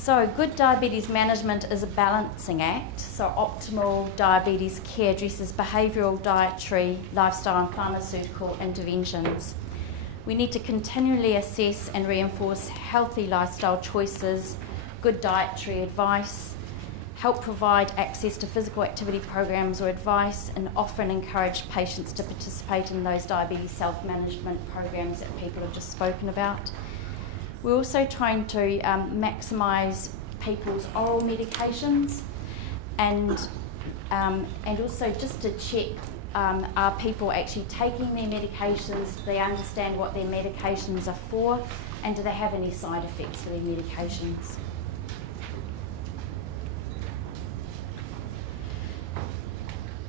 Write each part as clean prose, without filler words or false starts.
So good diabetes management is a balancing act. So optimal diabetes care addresses behavioural, dietary, lifestyle and pharmaceutical interventions. We need to continually assess and reinforce healthy lifestyle choices, good dietary advice, help provide access to physical activity programs or advice, and often encourage patients to participate in those diabetes self-management programs that people have just spoken about. We're also trying to maximise people's oral medications and also just to check are people actually taking their medications, do they understand what their medications are for, and do they have any side effects for their medications.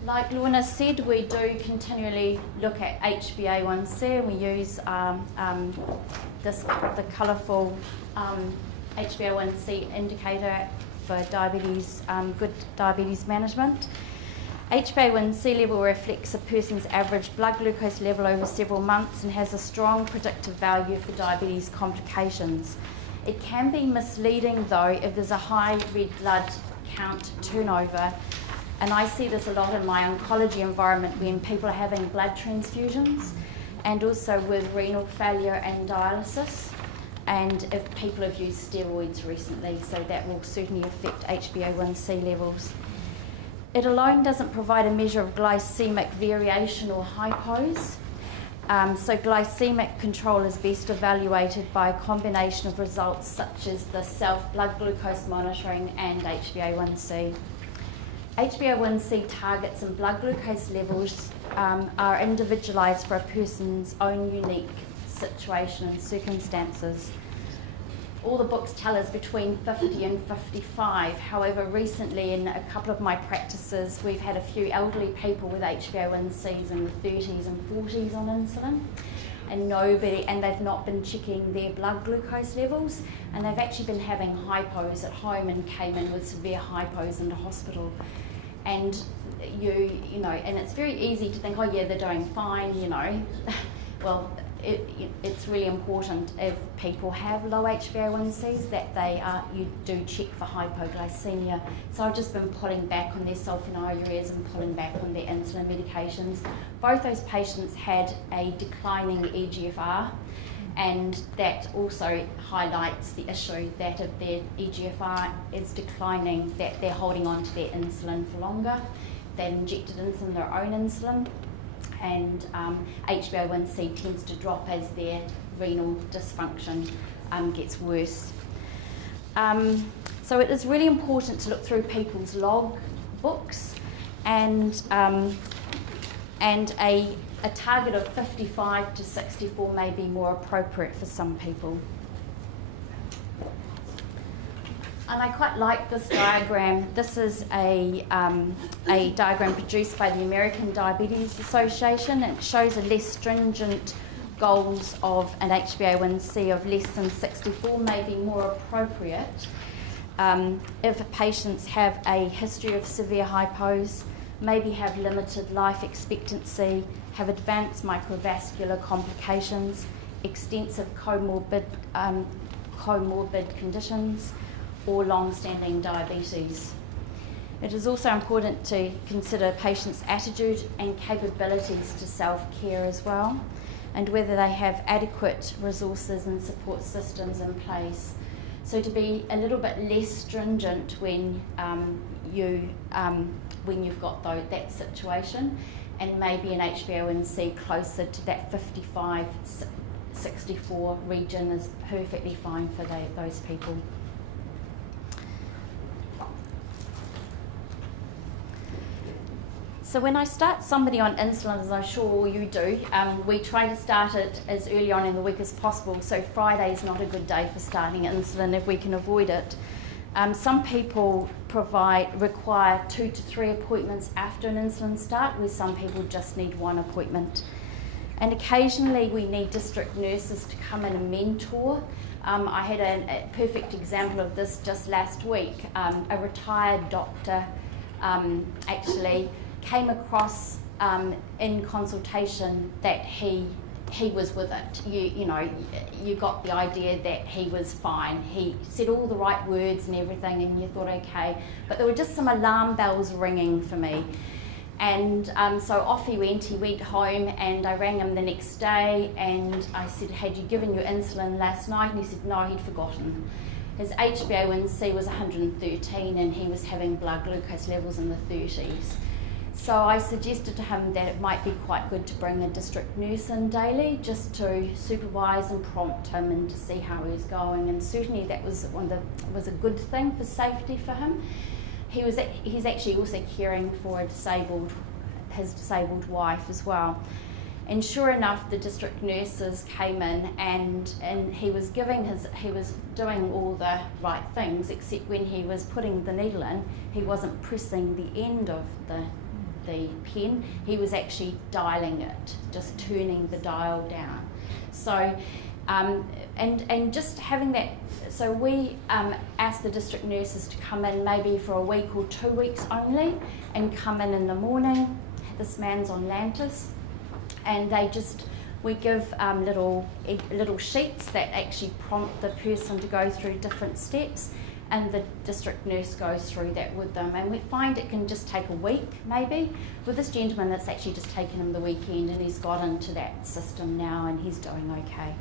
Like Lorna said, we do continually look at HbA1c, and we use the colourful HbA1c indicator for diabetes, good diabetes management. HbA1c level reflects a person's average blood glucose level over several months and has a strong predictive value for diabetes complications. It can be misleading though if there's a high red blood count turnover. And I see this a lot in my oncology environment when people are having blood transfusions and also with renal failure and dialysis, and if people have used steroids recently, so that will certainly affect HbA1c levels. It alone doesn't provide a measure of glycemic variation or hypos. So glycemic control is best evaluated by a combination of results such as the self-blood glucose monitoring and HbA1c. HbA1c targets and blood glucose levels are individualised for a person's own unique situation and circumstances. All the books tell us between 50 and 55. However, recently in a couple of my practices, we've had a few elderly people with HbA1cs in the 30s and 40s on insulin, and they've not been checking their blood glucose levels, and they've actually been having hypos at home and came in with severe hypos into hospital. And you know, and it's very easy to think, oh yeah, they're doing fine, you know. Well, it's really important if people have low HbA1cs that you do check for hypoglycemia. So I've just been pulling back on their sulfonylureas and pulling back on their insulin medications. Both those patients had a declining EGFR, and that also highlights the issue that if their EGFR is declining, that they're holding on to their insulin for longer. They've injected insulin, their own insulin, and HbA1c tends to drop as their renal dysfunction gets worse. So it is really important to look through people's log books, and a target of 55 to 64 may be more appropriate for some people. And I quite like this diagram. This is a diagram produced by the American Diabetes Association. It shows a less stringent goals of an HbA1c of less than 64 may be more appropriate if patients have a history of severe hypos, maybe have limited life expectancy, have advanced microvascular complications, extensive comorbid conditions, or long-standing diabetes. It is also important to consider patients' attitude and capabilities to self-care as well, and whether they have adequate resources and support systems in place. So to be a little bit less stringent when you've got that situation, and maybe an HbA1c closer to that 55, 64 region is perfectly fine for those people. So when I start somebody on insulin, as I'm sure all you do, we try to start it as early on in the week as possible. So Friday is not a good day for starting insulin if we can avoid it. Some people require 2 to 3 appointments after an insulin start, where some people just need 1 appointment. And occasionally we need district nurses to come in and mentor. I had a perfect example of this just last week. A retired doctor actually came across in consultation that he he was with it. You got the idea that he was fine. He said all the right words and everything, and you thought, okay. But there were just some alarm bells ringing for me. And so off he went home, and I rang him the next day and I said, had you given your insulin last night? And he said, no, he'd forgotten. His HbA1c was 113 and he was having blood glucose levels in the 30s. So I suggested to him that it might be quite good to bring a district nurse in daily just to supervise and prompt him and to see how he was going. And certainly that was a good thing for safety for him. He's actually also caring for his disabled wife as well. And sure enough, the district nurses came in and he was doing all the right things, except when he was putting the needle in, he wasn't pressing the end of the pen, he was actually dialing it, just turning the dial down. So, and just having that, so we asked the district nurses to come in maybe for a week or 2 weeks only, and come in the morning. This man's on Lantus, and we give little sheets that actually prompt the person to go through different steps, and the district nurse goes through that with them. And we find it can just take a week maybe. With this gentleman, it's actually just taken him the weekend, and he's got into that system now and he's doing okay.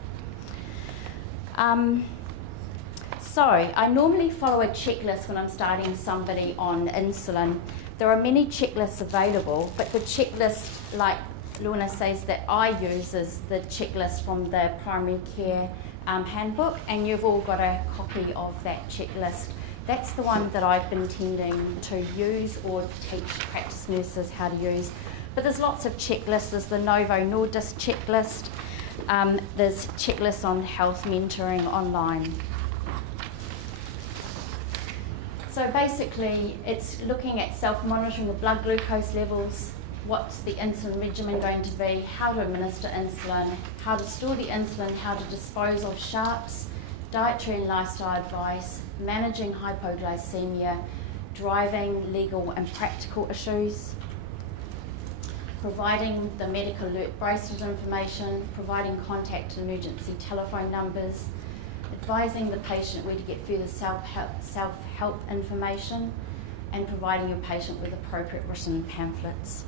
So I normally follow a checklist when I'm starting somebody on insulin. There are many checklists available, but the checklist, like Lorna says, that I use is the checklist from the primary care handbook, and you've all got a copy of that checklist. That's the one that I've been tending to use or teach practice nurses how to use. But there's lots of checklists. There's the Novo Nordisk checklist. There's checklists on health mentoring online. So basically, it's looking at self-monitoring the blood glucose levels, what's the insulin regimen going to be, how to administer insulin, how to store the insulin, how to dispose of sharps, dietary and lifestyle advice, managing hypoglycaemia, driving legal and practical issues, providing the medical alert bracelet information, providing contact and emergency telephone numbers, advising the patient where to get further self-help information, and providing your patient with appropriate written pamphlets.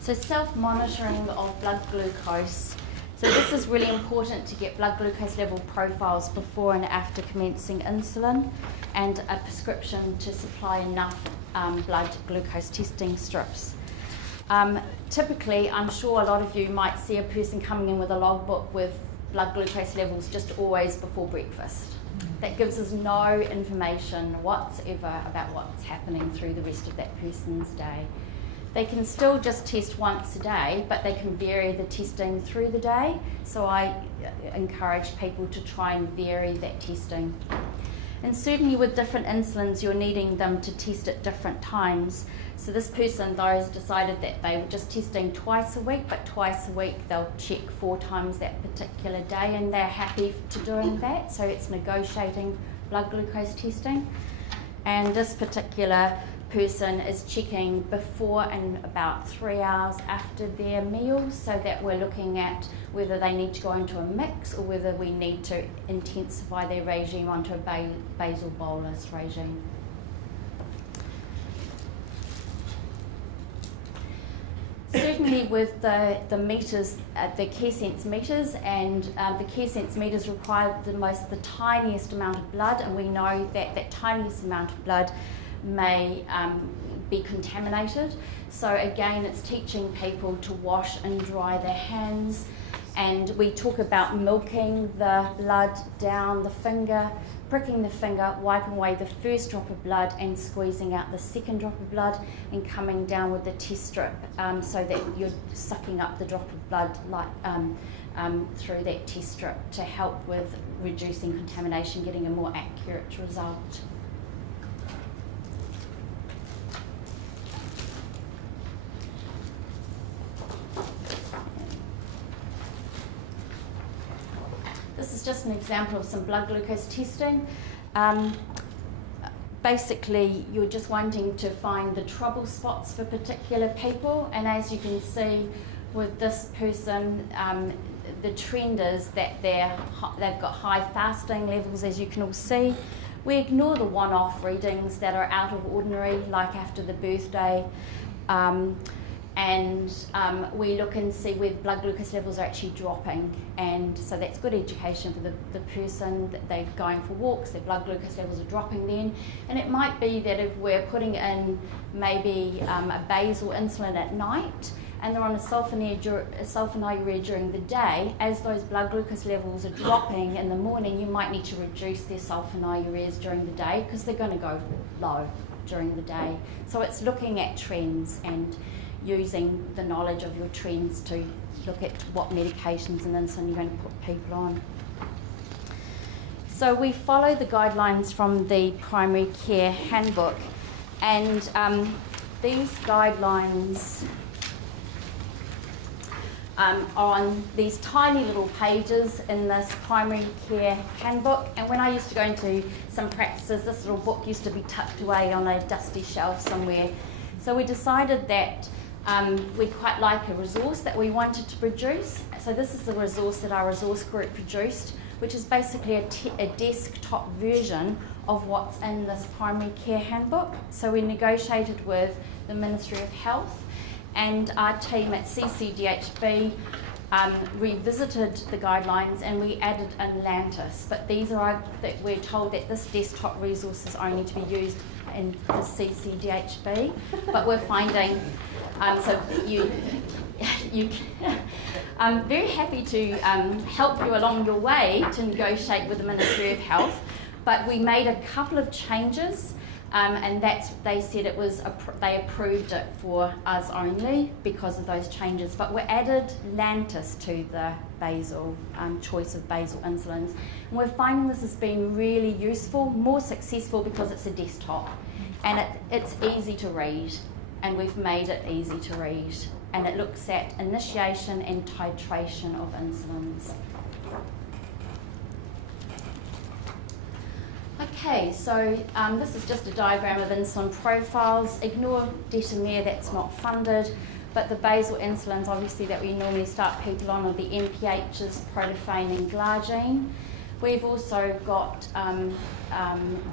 So self-monitoring of blood glucose. So this is really important to get blood glucose level profiles before and after commencing insulin, and a prescription to supply enough blood glucose testing strips. Typically, I'm sure a lot of you might see a person coming in with a logbook with blood glucose levels just always before breakfast. That gives us no information whatsoever about what's happening through the rest of that person's day. They can still just test once a day, but they can vary the testing through the day. So I encourage people to try and vary that testing. And certainly with different insulins, you're needing them to test at different times. So this person, though, has decided that they were just testing twice a week, but twice a week they'll check 4 times that particular day, and they're happy to doing that. So it's negotiating blood glucose testing. And this particular person is checking before and about 3 hours after their meals, so that we're looking at whether they need to go into a mix or whether we need to intensify their regime onto a basal bolus regime. Certainly with the meters, the CareSense meters, and the CareSense meters require the tiniest amount of blood, and we know that that tiniest amount of blood may be contaminated. So again, it's teaching people to wash and dry their hands, and we talk about milking the blood down the finger, pricking the finger, wiping away the first drop of blood and squeezing out the second drop of blood, and coming down with the test strip so that you're sucking up the drop of blood through that test strip to help with reducing contamination, getting a more accurate result. This is just an example of some blood glucose testing. basically you're just wanting to find the trouble spots for particular people, and as you can see with this person, the trend is that they've got high fasting levels, as you can all see. We ignore the one-off readings that are out of ordinary, like after the birthday, and we look and see where blood glucose levels are actually dropping, and so that's good education for the person, that they're going for walks, their blood glucose levels are dropping then. And it might be that if we're putting in maybe a basal insulin at night and they're on a sulfonylurea during the day, as those blood glucose levels are dropping in the morning, you might need to reduce their sulfonylureas during the day because they're going to go low during the day. So it's looking at trends and using the knowledge of your trends to look at what medications and insulin you're going to put people on. So we follow the guidelines from the Primary Care Handbook, and these guidelines are on these tiny little pages in this Primary Care Handbook, and when I used to go into some practices, this little book used to be tucked away on a dusty shelf somewhere. So we decided that we'd quite like a resource that we wanted to produce. So this is the resource that our resource group produced, which is basically a desktop version of what's in this Primary Care Handbook. So we negotiated with the Ministry of Health, and our team at CCDHB revisited the guidelines, and we added in Lantis. But these are that we're told that this desktop resource is only to be used in the CCDHB, but we're finding I'm very happy to help you along your way to negotiate with the Ministry of Health, but we made a couple of changes, and they said it was they approved it for us only because of those changes. But we added Lantis to the basal choice of basal insulins, and we're finding this has been really useful, more successful because it's a desktop, and it's easy to read. And we've made it easy to read, and it looks at initiation and titration of insulins. Okay, so this is just a diagram of insulin profiles. Ignore detamere, that's not funded, but the basal insulins, obviously, that we normally start people on are the MPHs, protophane and glargine. We've also got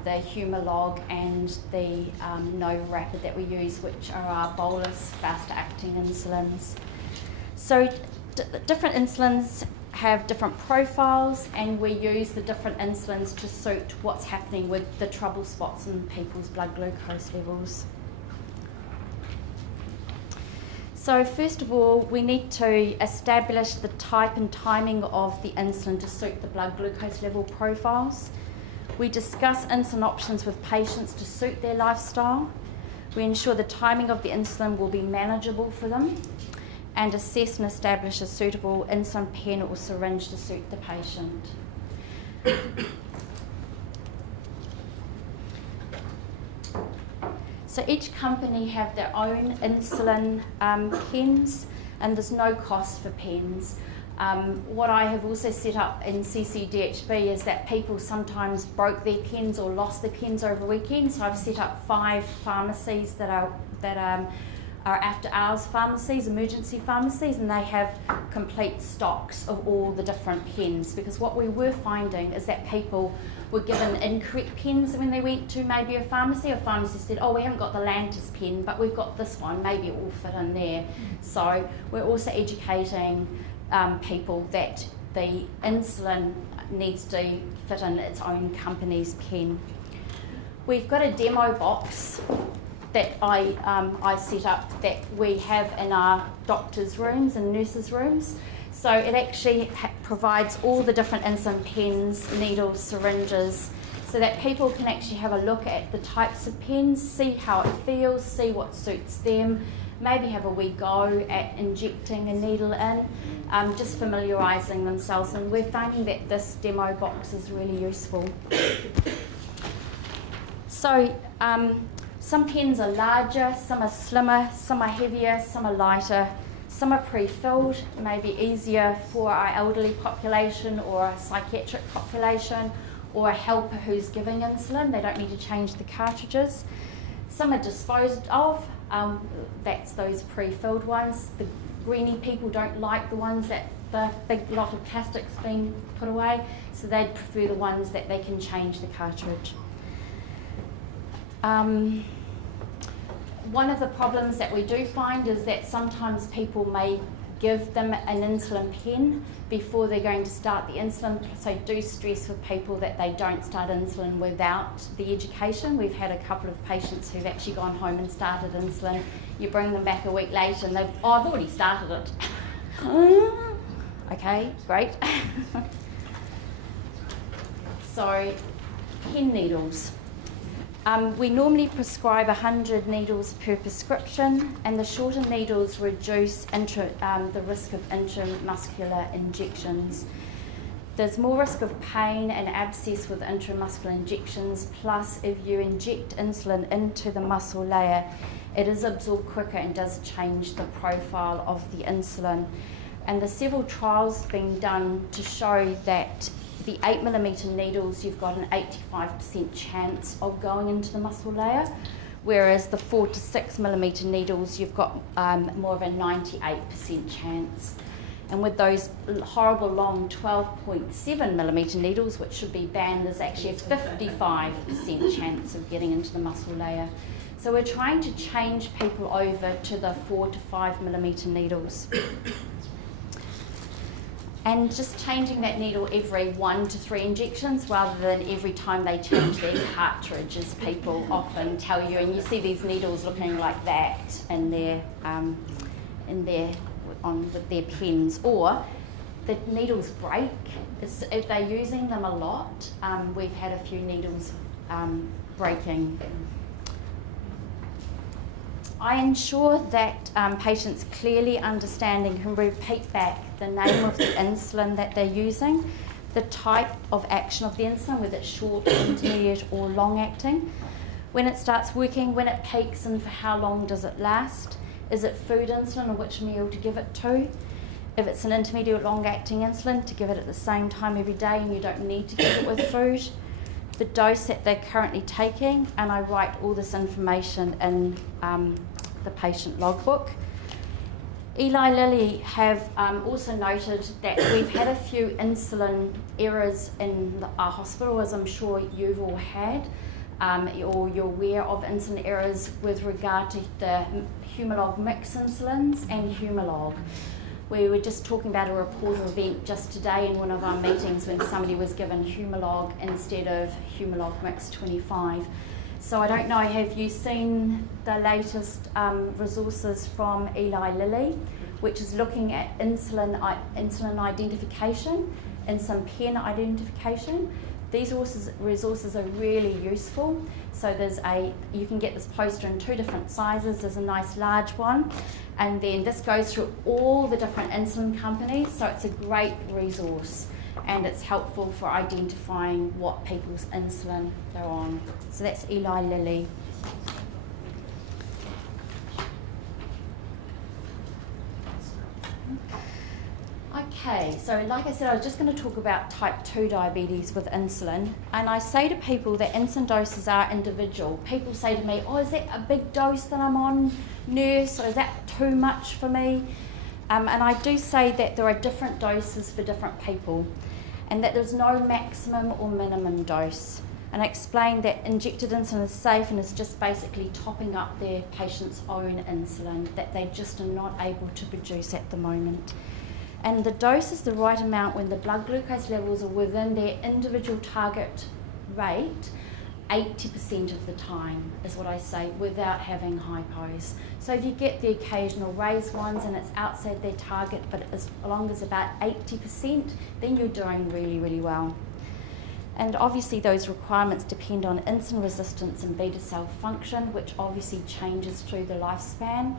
the Humalog and the NovaRapid that we use, which are our bolus faster-acting insulins. So different insulins have different profiles, and we use the different insulins to suit what's happening with the trouble spots in people's blood glucose levels. So first of all, we need to establish the type and timing of the insulin to suit the blood glucose level profiles. We discuss insulin options with patients to suit their lifestyle. We ensure the timing of the insulin will be manageable for them, and assess and establish a suitable insulin pen or syringe to suit the patient. So each company have their own insulin pens, and there's no cost for pens. What I have also set up in CCDHB is that people sometimes broke their pens or lost their pens over weekends. So I've set up 5 pharmacies that are after hours pharmacies, emergency pharmacies, and they have complete stocks of all the different pens, because what we were finding is that people were given incorrect pens when they went to maybe a pharmacy. A pharmacy said, oh, we haven't got the Lantis pen, but we've got this one, maybe it will fit in there. So we're also educating people that the insulin needs to fit in its own company's pen. We've got a demo box that I set up that we have in our doctors' rooms and nurses' rooms. So it actually provides all the different insulin pens, needles, syringes, so that people can actually have a look at the types of pens, see how it feels, see what suits them, maybe have a wee go at injecting a needle in, just familiarising themselves. And we're finding that this demo box is really useful. So some pens are larger, some are slimmer, some are heavier, some are lighter, some are pre-filled, maybe easier for our elderly population or a psychiatric population, or a helper who's giving insulin. They don't need to change the cartridges. Some are disposed of, that's those pre-filled ones. The greenie people don't like the ones that the big lot of plastic's been put away, so they'd prefer the ones that they can change the cartridge. One of the problems that we do find is that sometimes people may give them an insulin pen before they're going to start the insulin, so do stress with people that they don't start insulin without the education. We've had a couple of patients who've actually gone home and started insulin. You bring them back a week later and they've, oh, I've already started it. Okay, great. So, pen needles. We normally prescribe 100 needles per prescription, and the shorter needles reduce the risk of intramuscular injections. There's more risk of pain and abscess with intramuscular injections, plus if you inject insulin into the muscle layer, it is absorbed quicker and does change the profile of the insulin. And there's several trials being done to show that the 8mm needles, you've got an 85% chance of going into the muscle layer, whereas the 4 to 6mm needles, you've got more of a 98% chance. And with those horrible long 12.7mm needles, which should be banned, there's actually a 55% chance of getting into the muscle layer. So we're trying to change people over to the 4 to 5mm needles. And just changing that needle every 1 to 3 injections rather than every time they change their cartridge, as people often tell you. And you see these needles looking like that in their pens, or the needles break. If they're using them a lot, we've had a few needles breaking. I ensure that patients clearly understand and can repeat back the name of the insulin that they're using, the type of action of the insulin, whether it's short, intermediate or long acting, when it starts working, when it peaks and for how long does it last, is it food insulin or which meal to give it to, if it's an intermediate long acting insulin, to give it at the same time every day and you don't need to give it with food, the dose that they're currently taking, and I write all this information in the patient logbook. Eli Lilly have also noted that we've had a few insulin errors in our hospital, as I'm sure you've all had, or you're aware of insulin errors with regard to the Humalog mix insulins and Humalog. We were just talking about a reporter event just today in one of our meetings when somebody was given Humalog instead of Humalog Mix 25. So I don't know, have you seen the latest resources from Eli Lilly, which is looking at insulin identification and some pen identification? These resources are really useful. So you can get this poster in 2 different sizes. There's a nice large one, and then this goes through all the different insulin companies. So it's a great resource, and it's helpful for identifying what people's insulin they're on. So that's Eli Lilly. Okay, so like I said, I was just going to talk about type 2 diabetes with insulin, and I say to people that insulin doses are individual. People say to me, oh, is that a big dose that I'm on, nurse, or is that too much for me? And I do say that there are different doses for different people, and that there's no maximum or minimum dose. And I explained that injected insulin is safe and is just basically topping up their patient's own insulin that they just are not able to produce at the moment. And the dose is the right amount when the blood glucose levels are within their individual target rate 80% of the time, is what I say, without having hypos. So if you get the occasional raised ones and it's outside their target, but as long as about 80%, then you're doing really, really well. And obviously those requirements depend on insulin resistance and beta cell function, which obviously changes through the lifespan.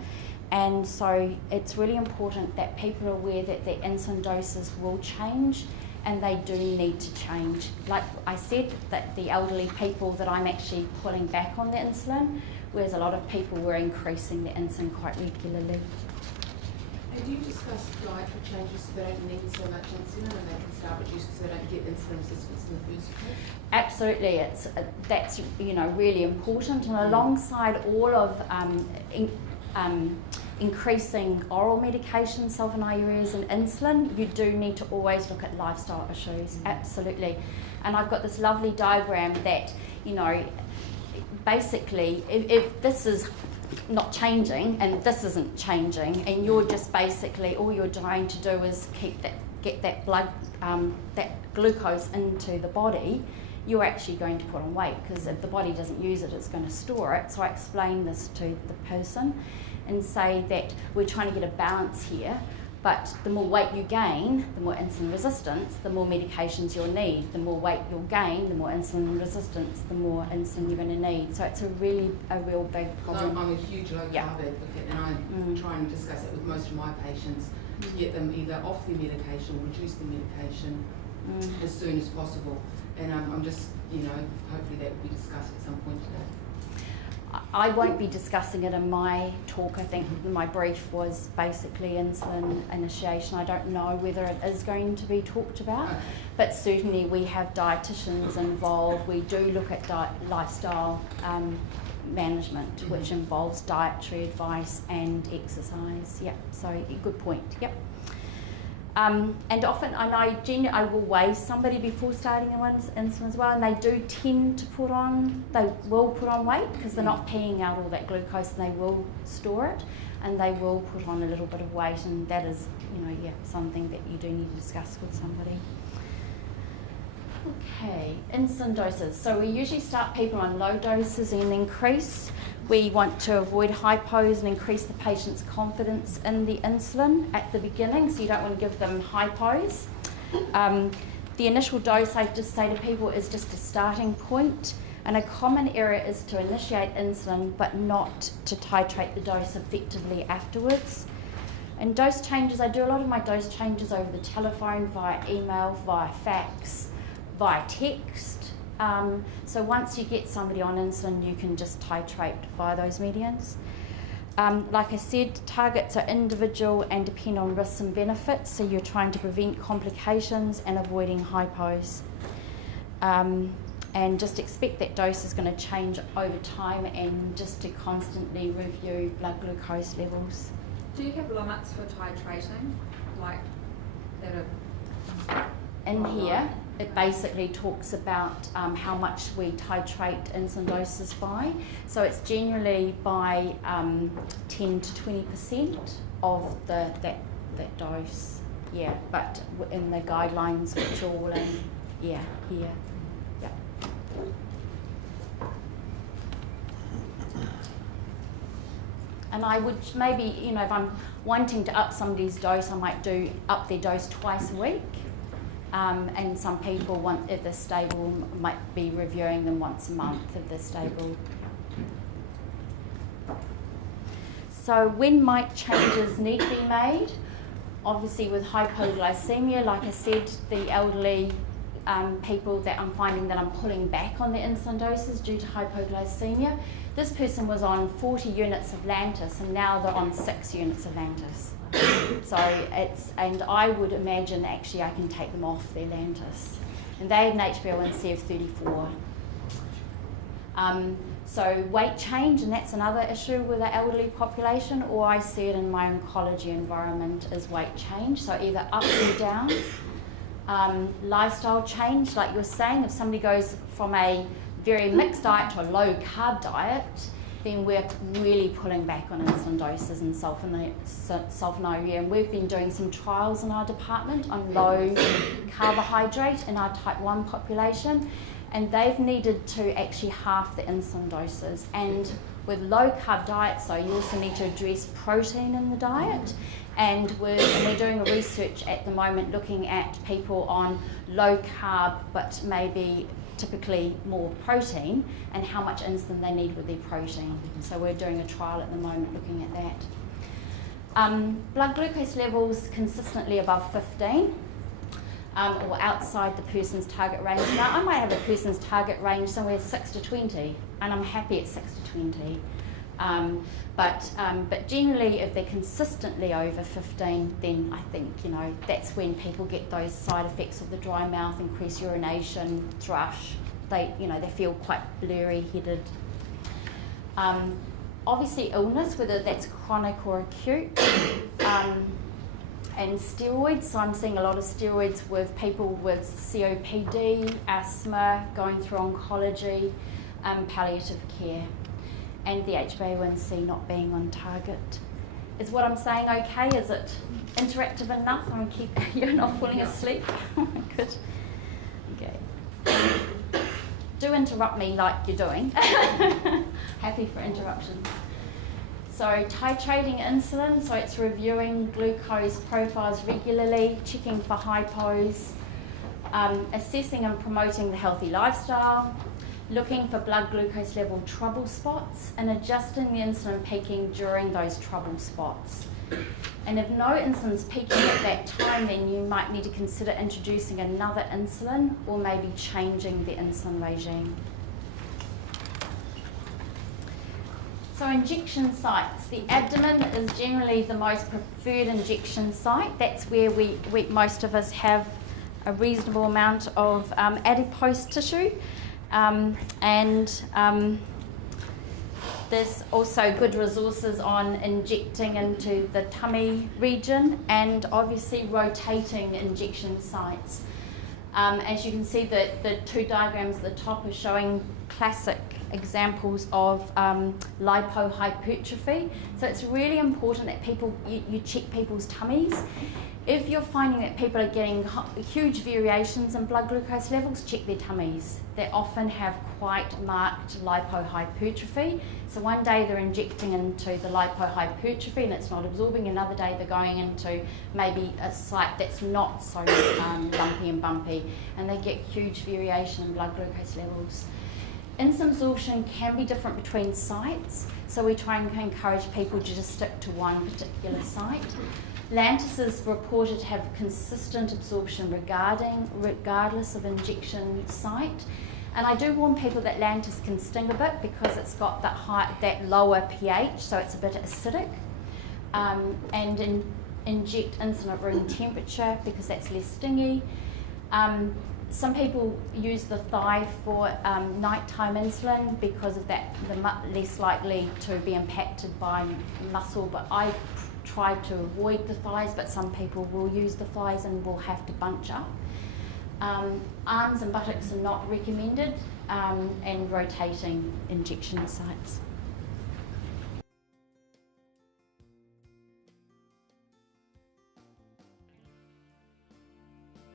And so it's really important that people are aware that their insulin doses will change, and they do need to change. Like I said, that the elderly people that I'm actually pulling back on the insulin, whereas a lot of people were increasing the insulin quite regularly. Did you discuss dietary changes so they don't need so much insulin and they can start reducing so they don't get insulin resistance in the first place? Absolutely, that's really important, and alongside all of increasing oral medication, sulfonylureas and insulin, you do need to always look at lifestyle issues, absolutely. And I've got this lovely diagram that, basically, if this is not changing and this isn't changing, and you're just basically, all you're trying to do is get that blood, that glucose into the body, you're actually going to put on weight, because if the body doesn't use it, it's going to store it. So I explain this to the person and say that we're trying to get a balance here, but the more weight you gain, the more insulin resistance, the more medications you'll need. The more weight you'll gain, the more insulin resistance, the more insulin you're going to need. So it's a real big problem. I'm a huge low carb advocate, and I try and discuss it with most of my patients to get them either off their medication or reduce their medication as soon as possible. And I'm just, hopefully that will be discussed at some point today. I won't be discussing it in my talk. I think my brief was basically insulin initiation. I don't know whether it is going to be talked about, but certainly we have dietitians involved. We do look at lifestyle management, which involves dietary advice and exercise. Yep, so good point. Yep. And often, I will weigh somebody before starting insulin as well, and they do tend to they will put on weight because they're not peeing out all that glucose, and they will store it, and they will put on a little bit of weight, and that is, something that you do need to discuss with somebody. Okay, insulin doses. So we usually start people on low doses and increase. We want to avoid hypos and increase the patient's confidence in the insulin at the beginning, so you don't want to give them hypos. The initial dose, I just say to people, is just a starting point, and a common error is to initiate insulin but not to titrate the dose effectively afterwards. And dose changes, I do a lot of my dose changes over the telephone, via email, via fax, via text. So once you get somebody on insulin, you can just titrate via those mediums. Like I said, targets are individual and depend on risks and benefits, so you're trying to prevent complications and avoiding hypos. And just expect that dose is going to change over time, and just to constantly review blood glucose levels. Do you have limits for titrating, like that are in here? It basically talks about how much we titrate insulin doses by. So it's generally by 10 to 20% of that dose. Yeah, but in the guidelines, which are all in here. Yeah. And I would maybe, if I'm wanting to up somebody's dose, I might up their dose twice a week. And some people if they're stable, might be reviewing them once a month if they're stable. So when might changes need to be made? Obviously with hypoglycaemia, like I said, the elderly people that I'm finding that I'm pulling back on the insulin doses due to hypoglycaemia. This person was on 40 units of Lantus, and now they're on 6 units of Lantus. So and I would imagine actually I can take them off their Lantus. And they had an HbA1c of 34. So weight change, and that's another issue with the elderly population, or I see it in my oncology environment as weight change, so either up or down. Lifestyle change, like you're saying, if somebody goes from a very mixed diet to a low carb diet, then we're really pulling back on insulin doses and sulfonylurea. And we've been doing some trials in our department on low carbohydrate in our type 1 population, and they've needed to actually half the insulin doses. And with low carb diets, so you also need to address protein in the diet. And we're doing a research at the moment looking at people on low carb but maybe typically more protein, and how much insulin they need with their protein. So we're doing a trial at the moment looking at that. Blood glucose levels consistently above 15 or outside the person's target range. Now I might have a person's target range somewhere 6 to 20, and I'm happy at 6 to 20. But generally, if they're consistently over 15, then I think, you know, that's when people get those side effects of the dry mouth, increased urination, thrush. They feel quite blurry-headed. Obviously, illness, whether that's chronic or acute, and steroids. So I'm seeing a lot of steroids with people with COPD, asthma, going through oncology, palliative care, and the HbA1c not being on target. Is what I'm saying okay? Is it interactive enough? You're not falling asleep? Good. Okay. Do interrupt me like you're doing. Happy for interruptions. So titrating insulin, so it's reviewing glucose profiles regularly, checking for hypos, assessing and promoting the healthy lifestyle, looking for blood glucose level trouble spots, and adjusting the insulin peaking during those trouble spots. And if no insulin's peaking at that time, then you might need to consider introducing another insulin or maybe changing the insulin regime. So injection sites. The abdomen is generally the most preferred injection site. That's where most of us have a reasonable amount of adipose tissue. There's also good resources on injecting into the tummy region and obviously rotating injection sites. As you can see, the two diagrams at the top are showing classic examples of lipohypertrophy. So it's really important that you check people's tummies. If you're finding that people are getting huge variations in blood glucose levels, check their tummies. They often have quite marked lipohypertrophy. So one day they're injecting into the lipohypertrophy and it's not absorbing. Another day they're going into maybe a site that's not so lumpy and bumpy, and they get huge variation in blood glucose levels. Insulin absorption can be different between sites, so we try and encourage people to just stick to one particular site. Lantus is reported to have consistent absorption regardless of injection site. And I do warn people that Lantus can sting a bit because it's got that lower pH, so it's a bit acidic. Inject insulin at room temperature because that's less stingy. Some people use the thigh for nighttime insulin because of that, they're less likely to be impacted by muscle, but I try to avoid the thighs, but some people will use the thighs and will have to bunch up. Arms and buttocks are not recommended, and rotating injection sites.